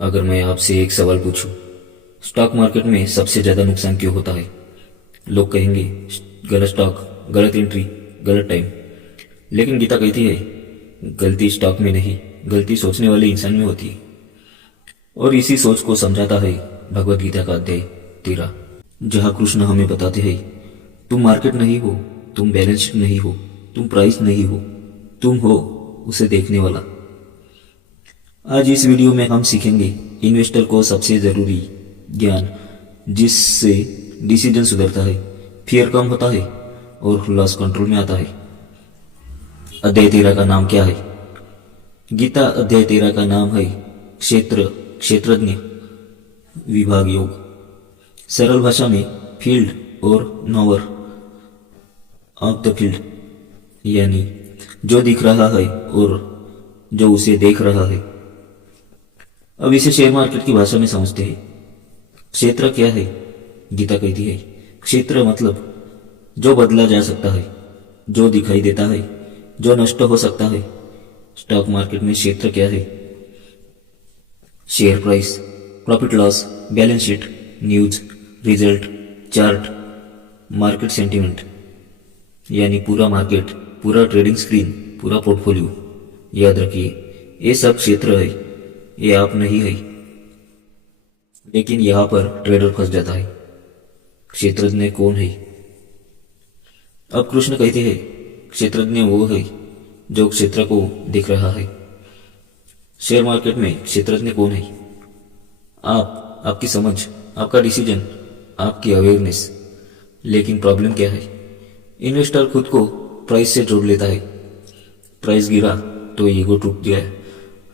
अगर मैं आपसे एक सवाल पूछूं, स्टॉक मार्केट में सबसे ज्यादा नुकसान क्यों होता है? लोग कहेंगे गलत स्टॉक, गलत एंट्री, गलत टाइम। लेकिन गीता कहती है गलती स्टॉक में नहीं, गलती सोचने वाले इंसान में होती है। और इसी सोच को समझाता है भगवत गीता का अध्याय 13, जहां कृष्ण हमें बताते हैं तुम मार्केट नहीं हो, तुम बैलेंस शीट नहीं हो, तुम प्राइस नहीं हो, तुम हो उसे देखने वाला। आज इस वीडियो में हम सीखेंगे इन्वेस्टर को सबसे जरूरी ज्ञान, जिससे डिसीजन सुधरता है, फियर कम होता है और लॉस कंट्रोल में आता है। अध्याय 13 का नाम क्या है? गीता अध्याय 13 का नाम है क्षेत्रज्ञ विभाग योग। सरल भाषा में फील्ड और नॉवर ऑफ द फील्ड, यानी जो दिख रहा है और जो उसे देख रहा है। अब इसे शेयर मार्केट की भाषा में समझते हैं। क्षेत्र क्या है? गीता कहती है क्षेत्र मतलब जो बदला जा सकता है, जो दिखाई देता है, जो नष्ट हो सकता है। स्टॉक मार्केट में क्षेत्र क्या है? Share price, profit loss, balance sheet, news, result, chart, market sentiment, यानी पूरा मार्केट, पूरा ट्रेडिंग स्क्रीन, पूरा पोर्टफोलियो। याद रखिए ये सब क्षेत्र है, ये आप नहीं है। लेकिन यहां पर ट्रेडर फंस जाता है। क्षेत्रज्ञ कौन है? अब कृष्ण कहते हैं क्षेत्रज्ञ वो है जो क्षेत्र को दिख रहा है। शेयर मार्केट में क्षेत्रज्ञ कौन है? आप, आपकी समझ, आपका डिसीजन, आपकी अवेयरनेस। लेकिन प्रॉब्लम क्या है? इन्वेस्टर खुद को प्राइस से जोड़ लेता है। प्राइस गिरा तो ईगो टूट गया,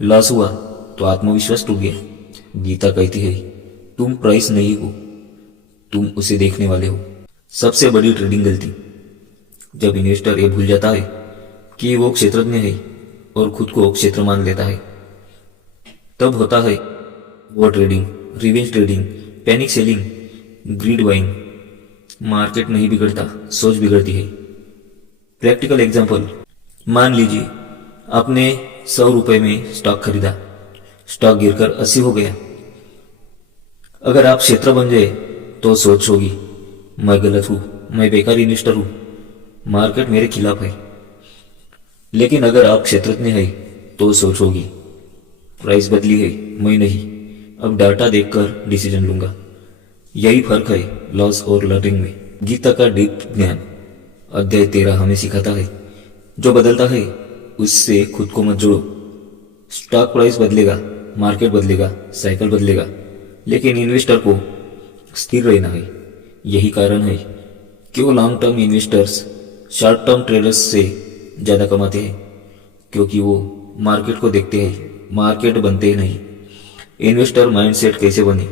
लॉस हुआ तो आत्मविश्वास टूट गया। गीता कहती है तुम प्राइस नहीं हो, तुम उसे देखने वाले हो। सबसे बड़ी ट्रेडिंग गलती, जब इन्वेस्टर ये भूल जाता है कि वो क्षेत्रज्ञ है और खुद को क्षेत्र मान लेता है, तब होता है वो trading, revenge trading, panic selling, greed buying. Market नहीं बिगड़ता, सोच बिगड़ती है। प्रैक्टिकल एग्जांपल, मान लीजिए आपने 100 रुपए में स्टॉक खरीदा, स्टॉक गिरकर 80 हो गया। अगर आप क्षेत्र बन गए तो सोच होगी मैं गलत हूं, मैं बेकार इन्वेस्टर हूं, मार्केट मेरे खिलाफ है। लेकिन अगर आप क्षेत्रज्ञ है तो सोच होगी प्राइस बदली है, मैं नहीं, अब डाटा देखकर डिसीजन लूंगा। यही फर्क है लॉस और लर्निंग में। गीता का डीप ज्ञान अध्याय 13 हमें सिखाता है जो बदलता है उससे खुद को मत जोड़ो। स्टॉक प्राइस बदलेगा, मार्केट बदलेगा, साइकिल बदलेगा, लेकिन इन्वेस्टर को स्थिर रहना है। यही कारण है क्यों long term investors short term traders से ज्यादा कमाते हैं, क्योंकि वो मार्केट को देखते हैं, मार्केट बनते नहीं। इन्वेस्टर माइंडसेट कैसे बने?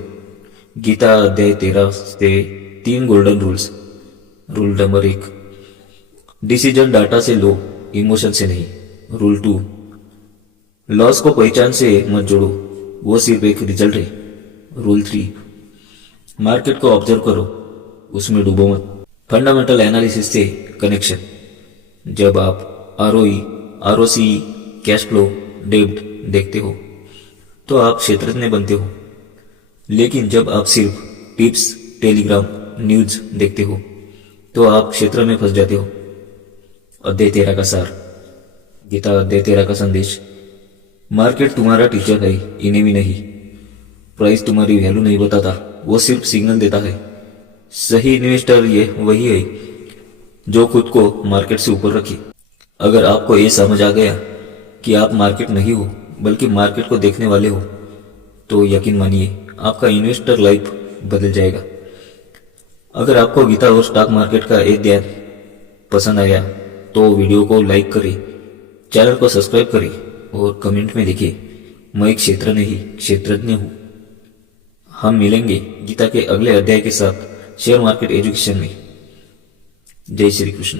गीता अध्याय 13 से 3 golden rules. Rule number 1, decision data से लो, इमोशन से नहीं। रूल 2, लॉस को पहचान से मत जोड़ो, वो सिर्फ एक रिजल्ट है। रूल 3, मार्केट को ऑब्जर्व करो, उसमें डूबो मत। फंडामेंटल एनालिसिस से कनेक्शन, जब आप आरओई, आरओसी, कैश फ्लो, डेब्ट देखते हो तो आप क्षेत्रज्ञ बनते हो। लेकिन जब आप सिर्फ टिप्स, टेलीग्राम, न्यूज देखते हो तो आप क्षेत्र में फंस जाते हो। अध्याय 13 का सार, गीता अध्याय 13 का संदेश, मार्केट तुम्हारा टीचर है, इनेमी नहीं। प्राइस तुम्हारी वैल्यू नहीं बताता, वो सिर्फ सिग्नल देता है। सही इन्वेस्टर ये वही है जो खुद को मार्केट से ऊपर रखे। अगर आपको ये समझ आ गया कि आप मार्केट नहीं हो बल्कि मार्केट को देखने वाले हो, तो यकीन मानिए आपका इन्वेस्टर लाइफ बदल जाएगा। अगर आपको गीता और स्टॉक मार्केट का एक ध्यान पसंद आया तो वीडियो को लाइक करें, चैनल को सब्सक्राइब करें और कमेंट में लिखिए मैं क्षेत्र नहीं क्षेत्रज्ञ हूं। हम मिलेंगे गीता के अगले अध्याय के साथ शेयर मार्केट एजुकेशन में। जय श्री कृष्ण।